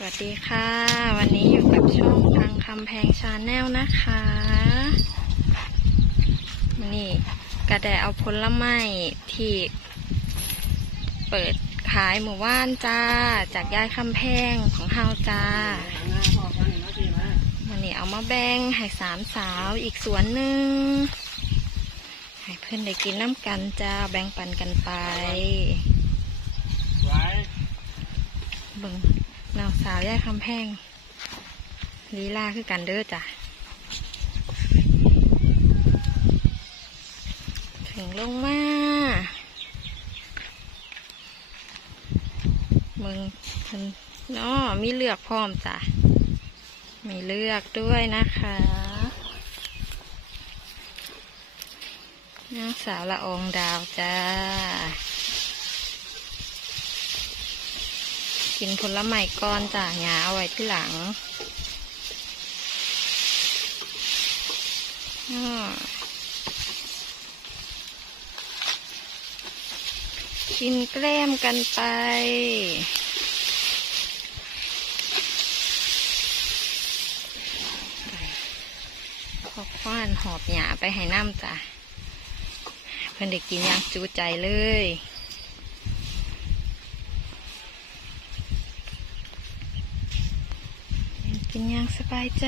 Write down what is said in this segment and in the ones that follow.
สวัสดีค่ะ วันนี้อยู่กับช่องพังคำแพงชาแนลนะคะนนี้กระแดเอาผลไม้ที่ เปิดขายหมู่บ้านจ้า จากยายคำแพงของเฮาจ้าวันนี้เอามาแบ่งให้สามสาวอีกสวนหนึ่งให้เพื่อนได้กินน้ำกันจ้าแบ่งปันกันไปไว้เบิ่งางสาวย่ายคำแพงลีลาคือกันเด้อจ้ะ ถึงลงมามึงเพิ่นนาะมีเลือกพร้อมจ้ะ มีเลือกด้วยนะคะนางสาวละอองดาวจ้า กินผลไม้ก้อนจ้ะหงาเอาไว้ที่หลังกินแกล้มกันไปขอควานหอบหยาไปให้น้ำจ้ะเพื่อนเด็กกินอย่างจูใจเลย กินอย่างสบายใจ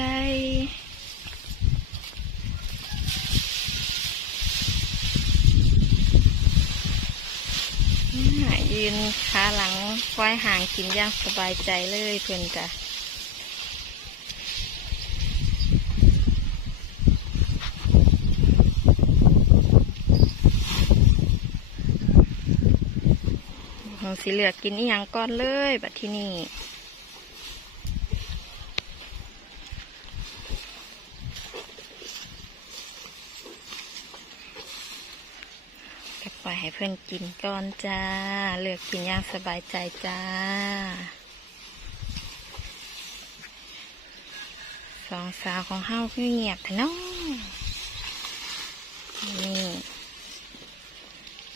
ยืนขาหลังควายห่างกินอย่างสบายใจเลยเพื่อนจ้ะของสีเหลือกกินอีหยังก่อนเลย บัดที่นี่ ก็ปให้เพื่อนกินก่อนจ้า เลือกกินอย่างสบายใจจ้าสองสาวของเฮาคือเงียบแท้น้องนี่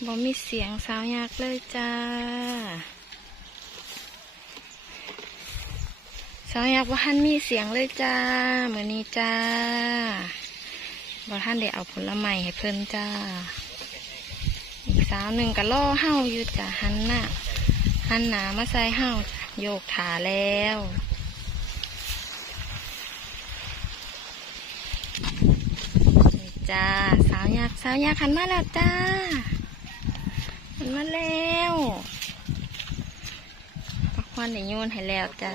บ่มีเสียงสาวยักเลยจ้าสาวยักว่าท่านมีเสียงเลยจ้าเหมือนนี้จ้าบ่ท่านได้เอาผลไม้ให้เพิ่นจ้า สาวหนึ่งก็ล่อเห่าอยู่จ้ะหันหน้าหันหนามาใส่เห่าโยกขาแล้วนี่จ้าสาวยักษ์สาวยักษ์หันมาแล้วจ้าหันมาแล้วปักควันได้โยนให้แล้วจ้า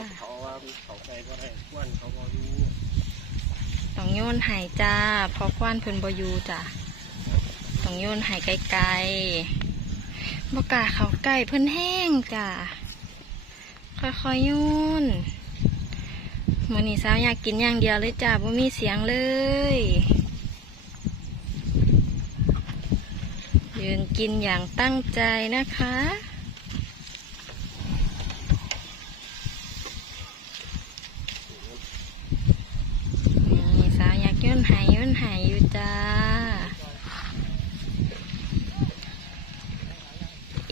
ต้องโยนให้จ้าพราะควันเพิ่นบอยู่จ้ะ องโยนให้ไกลๆบกาเขาไก่เพิ่นแห้งจ้ะค่อยๆโยนมือนี้สาวอยากกินอย่างเดียวเลยจ้าบ่มีเสียงเลย ยืนกินอย่างตั้งใจนะคะ นี่สาวอยากย่นหายย่นหายอยู่จ้า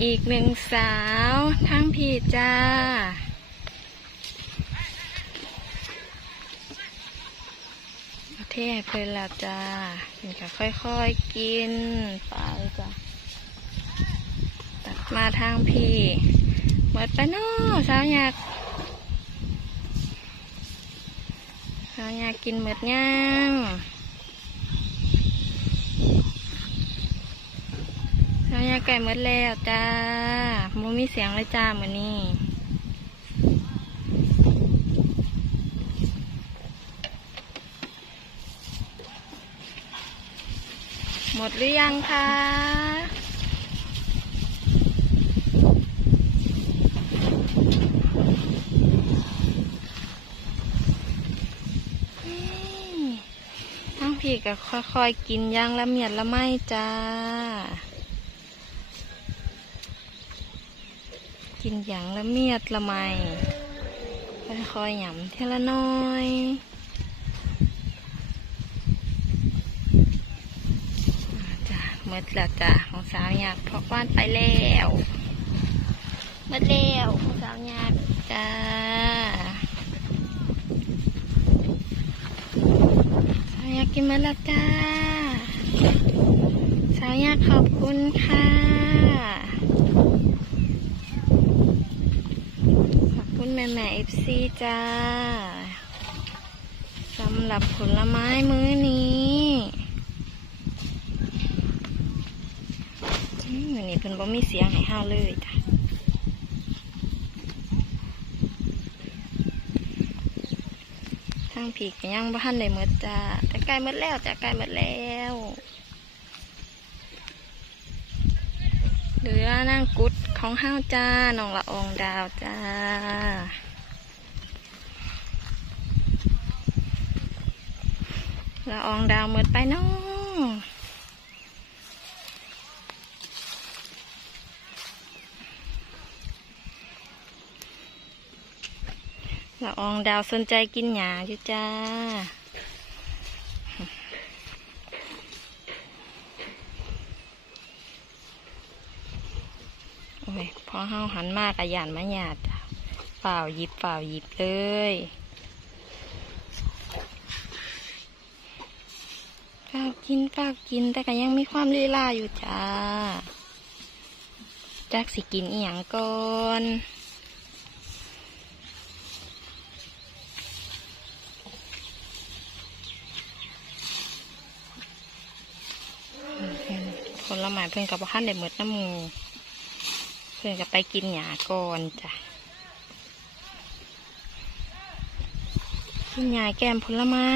อีกหนึ่งสาวทั้งพี่จ้าประเทศเพิ่นแล้วจ้าเป็นก็ค่อยๆกินไปจ้ะตัดมาทางพี่หมดไปเนาะสาวอยากเราอยากกินหมดย่าง เราอยากไก่หมดแล้วจ้าโมมีเสียงเลยจ้าเหมือนนี้หมดหรือยังคะทั้งพี่ก็ค่อยๆกินย่างละเมียดละไม้จ้า กินอย่างละเมียดละไมคอยหยำเทละน้อยจ้าเมื่อละจ้าของสาวอยากพอกว้านไปแล้วเมื่อแล้วของสาวอยากจ้าสาวอยากกินเมื่อละจ้าสาวอยากขอบคุณค่ะ แม่แม่เอฟซีจ้าสำหรับผลไม้มื้อนี้อืมมื้อนี้เพิ่นบ่มีเสียงให้ห้าเลยจ้ะทางผีก็ยังบ่ทันได้หมดจ้าแต่ใกล้หมดแล้วจ้ะใกล้หมดแล้วเหลือนางกุด ของห้าวจ้าน้องละอองดาวจ้า ละอองดาวหมดไปน้องละอองดาวสนใจกินหยาอยู่จ้า อ้ยพอเฮาหันมากระยานมาหยาดเปล่าหยิบเปล่าหยิบเลยเปล่ากินเปล่ากินแต่ก็ยังมีความลีลาอยู่จ้าจักสิกินอีหยังก่อนผลไม้เพิ่นกับพันได้หมดน้ำมู เพื่อนก็ไปกินหยาก่อนจ้ะกินหยาแกมผลไม้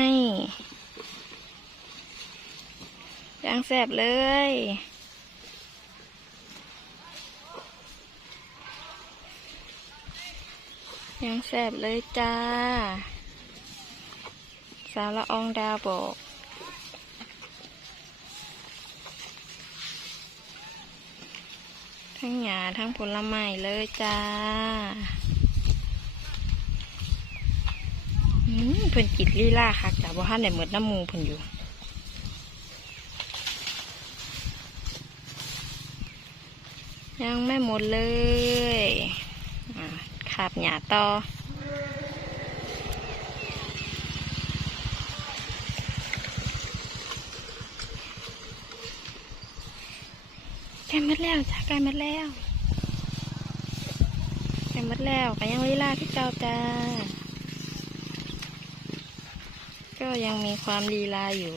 ย่างแสบเลยย่างแสบเลยจ้า สาวละอองดาวบอก ทั้งหยาทั้งผลไม้เลยจ้าอืมเพิ่นกิดลีล่าค่ะจ้าบ่ทันได้หมดน้ำมูเพิ่นอยู่ยังไม่หมดเลยอะขาบหยาต่อ กล้หมดแล้วจ้ะใกล้หมดแล้วใกล้หมดแล้วก็ยังลีลาที่เจ้าจ้า ก็ยังมีความลีลาอยู่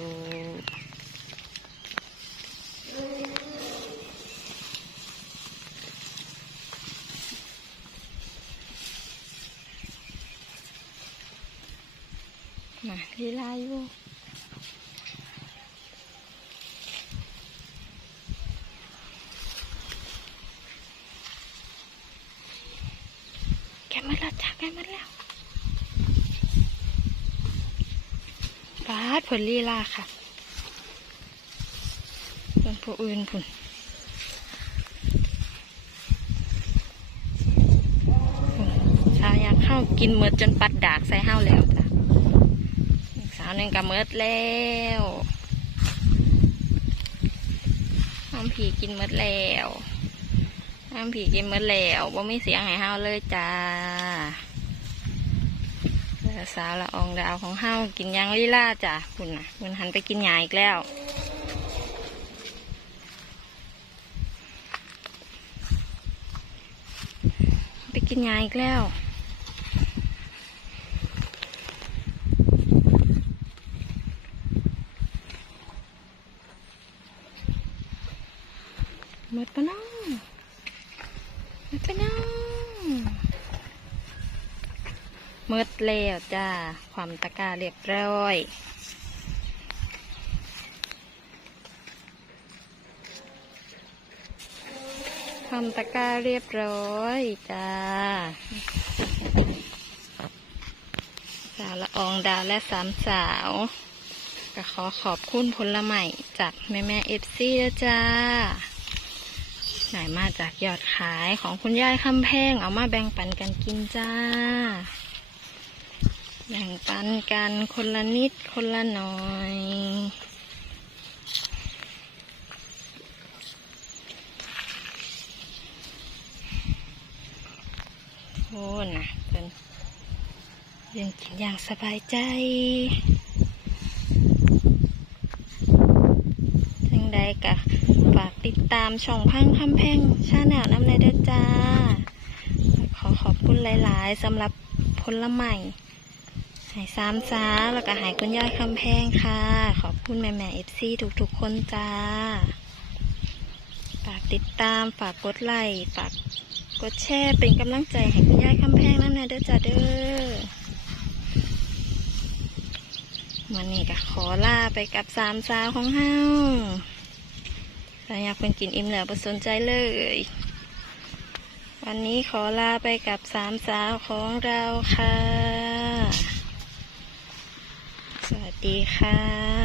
น่ะลีลาอยู่ มาแล้วจ้าแกมาแล้วบาดผลลีลาค่ะเป็นผู้อื่นผุนชาวอยากเข้ากินเมดจนปัดดากใส่ห้าวแล้วจ้ะสาวหนึ่งกับเมดแล้วน้องผีกินเมดแล้ว น้ำผีกินหมดแล้วบ่มีเสียงให้เฮาเลยจ้าแล้วสาวละอองดาวของเฮากินยังลีลาจ้ะคุณนะคุณหันไปกินยาอีกแล้วไปกินยาอีกแล้วมดปะน้อง มันก็น้องมืดแล้วจ้า ความตะกร้าเรียบร้อยความตะกร้าเรียบร้อยจ้า สาวละอองดาวและสามสาว ก็ขอขอบคุณผลไม้จากแม่แม่เอฟซีแล้วจ้า ไหนมาจากยอดขายของคุณยายคำแพงเอามาแบ่งปันกันกินจ้า แบ่งปันกันคนละนิดคนละหน่อย โอ้นะเพิ่นเรียนกินอย่างสบายใจ ก็ฝาก ติดตามช่องพังคำแพงชาแนลน้ำในเด้อจ้า ขอขอบคุณหลาย ๆสำหรับผลไม้หายสามซาแล้วก็หายคุณยายคำแพงค่ะ ขอบคุณแม่แม่เอฟซีทุก ๆ คนจ้า ฝากติดตามฝากกดไลค์ฝากกดแชร์เป็นกำลังใจให้คุณยายคำแพงนั่นนเด้อจ้าเด้อวันนี้ก็ขอลาไปกับสามสาวของเฮา เราอยากเป็นกินอิ่มแล้วประสนใจเลย วันนี้ขอลาไปกับสามสาวของเราค่ะ สวัสดีค่ะ